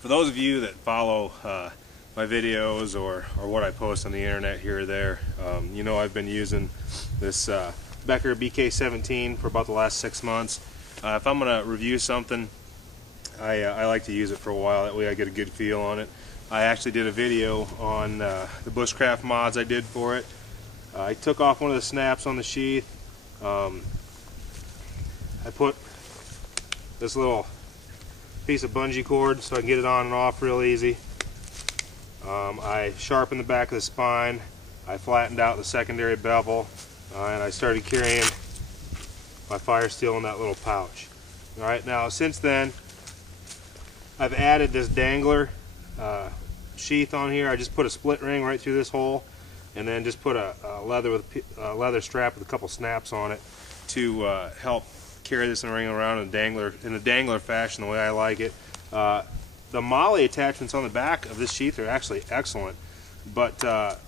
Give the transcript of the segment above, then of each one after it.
For those of you that follow my videos or what I post on the internet here or there, you know I've been using this Becker BK17 for about the last 6 months. If I'm going to review something, I like to use it for a while. That way I get a good feel on it. I actually did a video on the bushcraft mods I did for it. I took off one of the snaps on the sheath. I put this little piece of bungee cord so I can get it on and off real easy. I sharpened the back of the spine. I flattened out the secondary bevel, and I started carrying my fire steel in that little pouch. Alright, now since then I've added this dangler sheath on here. I just put a split ring right through this hole, and then just put a leather strap with a couple snaps on it to help carry this ring around in a dangler fashion, the way I like it. The molly attachments on the back of this sheath are actually excellent, but as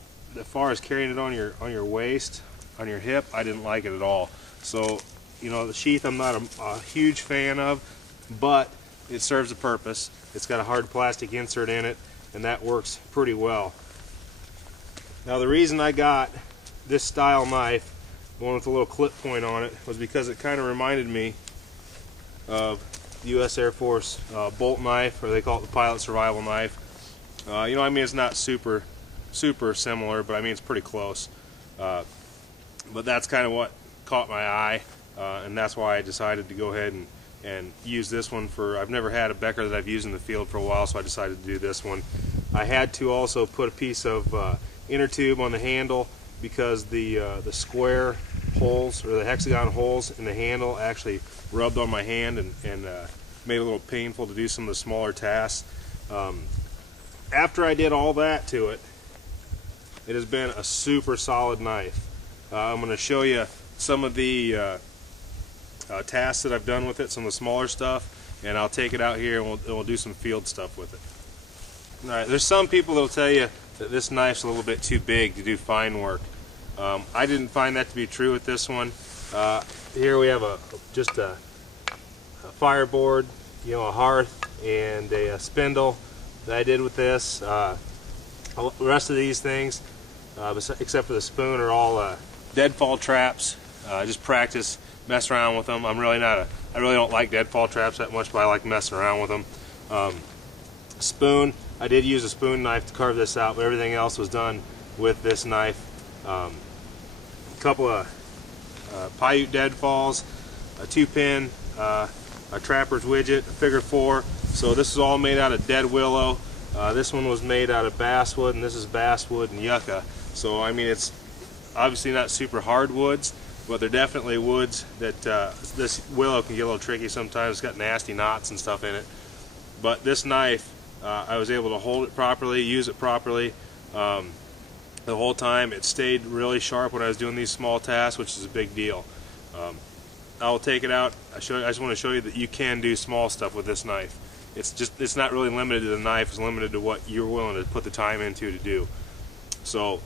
far as carrying it on your waist, on your hip, I didn't like it at all. So, you know, the sheath I'm not a huge fan of, but it serves a purpose. It's got a hard plastic insert in it, and that works pretty well. Now, the reason I got this style knife, the one with a little clip point on it, was because it kind of reminded me of the U.S. Air Force bolt knife, or they call it the pilot survival knife. You know, I mean, it's not super similar, but I mean, it's pretty close. But that's kind of what caught my eye, and that's why I decided to go ahead and use this one. I've never had a Becker that I've used in the field for a while, so I decided to do this one. I had to also put a piece of inner tube on the handle because the square holes, or the hexagon holes in the handle, actually rubbed on my hand and made it a little painful to do some of the smaller tasks. After I did all that to it, it has been a super solid knife. I'm going to show you some of the tasks that I've done with it, some of the smaller stuff, and I'll take it out here and we'll do some field stuff with it. Alright, there's some people that will tell you that this knife's a little bit too big to do fine work. I didn't find that to be true with this one. Here we have just a fireboard, you know, a hearth, and a spindle that I did with this. The rest of these things, except for the spoon, are all deadfall traps. Just practice, mess around with them. I really don't like deadfall traps that much, but I like messing around with them. Spoon, I did use a spoon knife to carve this out, but everything else was done with this knife. A couple of Paiute deadfalls, a 2-pin, a trapper's widget, a figure 4. So this is all made out of dead willow. This one was made out of basswood, and this is basswood and yucca. So I mean, it's obviously not super hard woods, but they're definitely woods that this willow can get a little tricky sometimes. It's got nasty knots and stuff in it. But this knife, I was able to hold it properly, use it properly. The whole time it stayed really sharp when I was doing these small tasks, which is a big deal. I'll take it out. I just want to show you that you can do small stuff with this knife. It's not really limited to the knife, it's limited to what you're willing to put the time into to do. So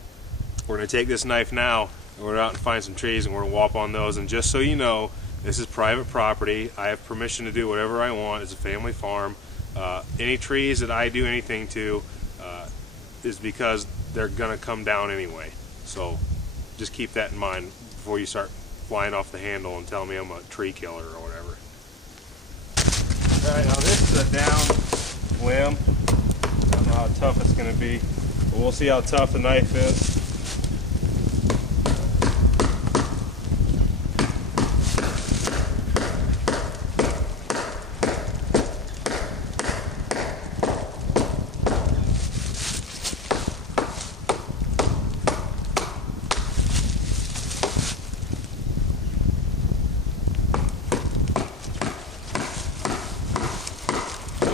we're going to take this knife now and we're out and find some trees and we're going to whop on those. And just so you know, this is private property. I have permission to do whatever I want. It's a family farm. Any trees that I do anything to is because they're going to come down anyway. So just keep that in mind before you start flying off the handle and tell me I'm a tree killer or whatever. Alright, now this is a down limb. I don't know how tough it's going to be, but we'll see how tough the knife is.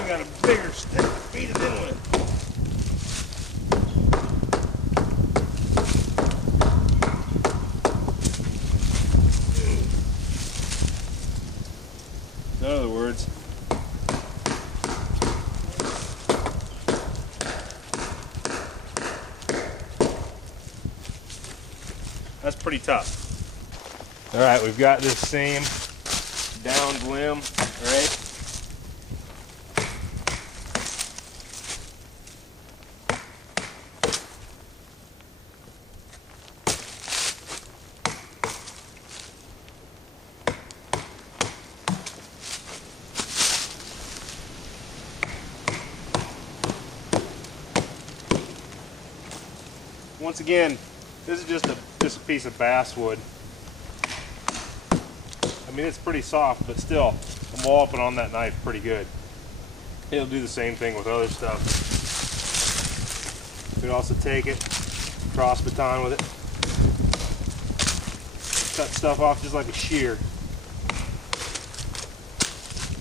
Got a bigger stick to feed it in with. In other words, that's pretty tough. Alright, we've got this same downed limb, right? once again, this is just a piece of basswood. I mean, it's pretty soft, but still, I'm walloping on that knife pretty good. It'll do the same thing with other stuff. You could also take it, cross baton with it, cut stuff off just like a shear.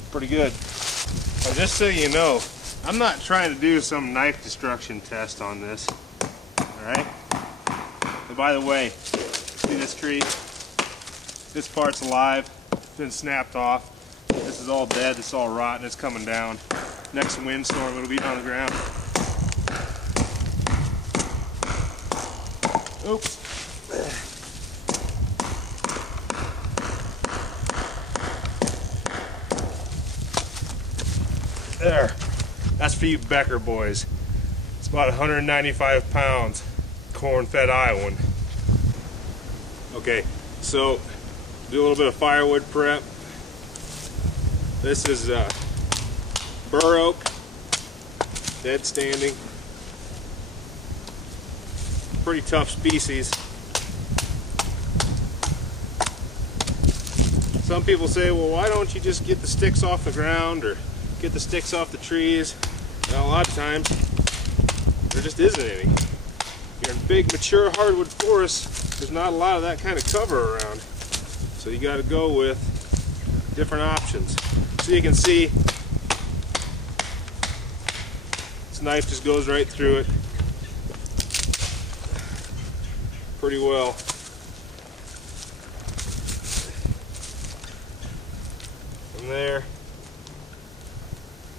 Pretty good. Now, just so you know, I'm not trying to do some knife destruction test on this. Alright? And by the way, see this tree? This part's alive. It's been snapped off. This is all dead. This is all rotten. It's coming down. Next windstorm, it'll be on the ground. Oops. There. That's for you Becker boys. It's about 195 pounds. Corn-fed Iowan. Okay, so do a little bit of firewood prep. This is bur oak, dead standing. Pretty tough species. Some people say, well, why don't you just get the sticks off the ground or get the sticks off the trees? Well, a lot of times there just isn't any. You're in big mature hardwood forests, there's not a lot of that kind of cover around. So you got to go with different options. So you can see this knife just goes right through it pretty well. From there,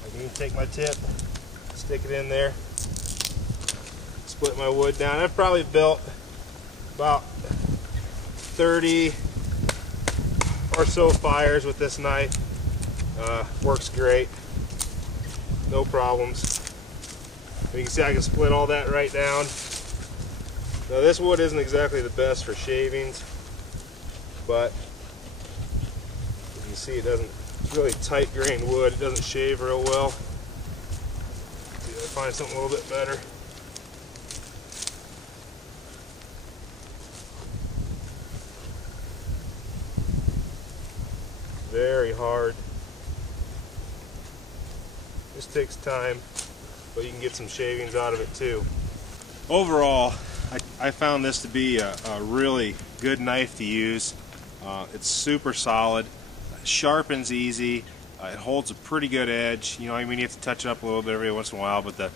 I can take my tip, stick it in there, split my wood down. I've probably built about 30 or so fires with this knife. Works great, no problems. You can see I can split all that right down. Now this wood isn't exactly the best for shavings, but you can see it's really tight grained wood. It doesn't shave real well. See if I find something a little bit better. Very hard. This takes time, but you can get some shavings out of it too. Overall, I found this to be a really good knife to use. It's super solid, sharpens easy, it holds a pretty good edge. You know, I mean, you have to touch it up a little bit every once in a while, but the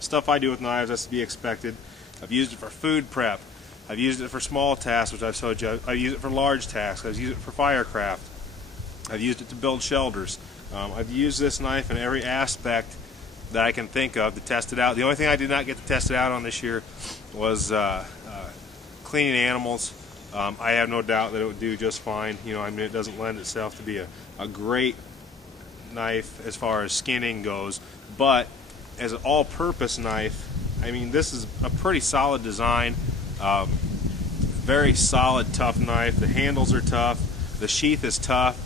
stuff I do with knives, that's to be expected. I've used it for food prep. I've used it for small tasks, which I've told you. I've used it for large tasks. I've used it for firecraft. I've used it to build shelters. I've used this knife in every aspect that I can think of to test it out. The only thing I did not get to test it out on this year was cleaning animals. I have no doubt that it would do just fine. You know, I mean, it doesn't lend itself to be a great knife as far as skinning goes, but as an all-purpose knife, I mean, this is a pretty solid design. Very solid, tough knife. The handles are tough. The sheath is tough.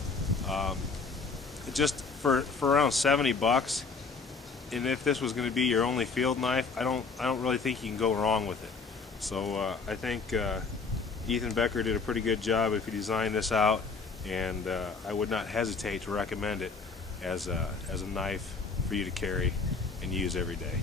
Just for around 70 bucks, and if this was going to be your only field knife, I don't really think you can go wrong with it. So I think Ethan Becker did a pretty good job if he designed this out, and I would not hesitate to recommend it as a knife for you to carry and use every day.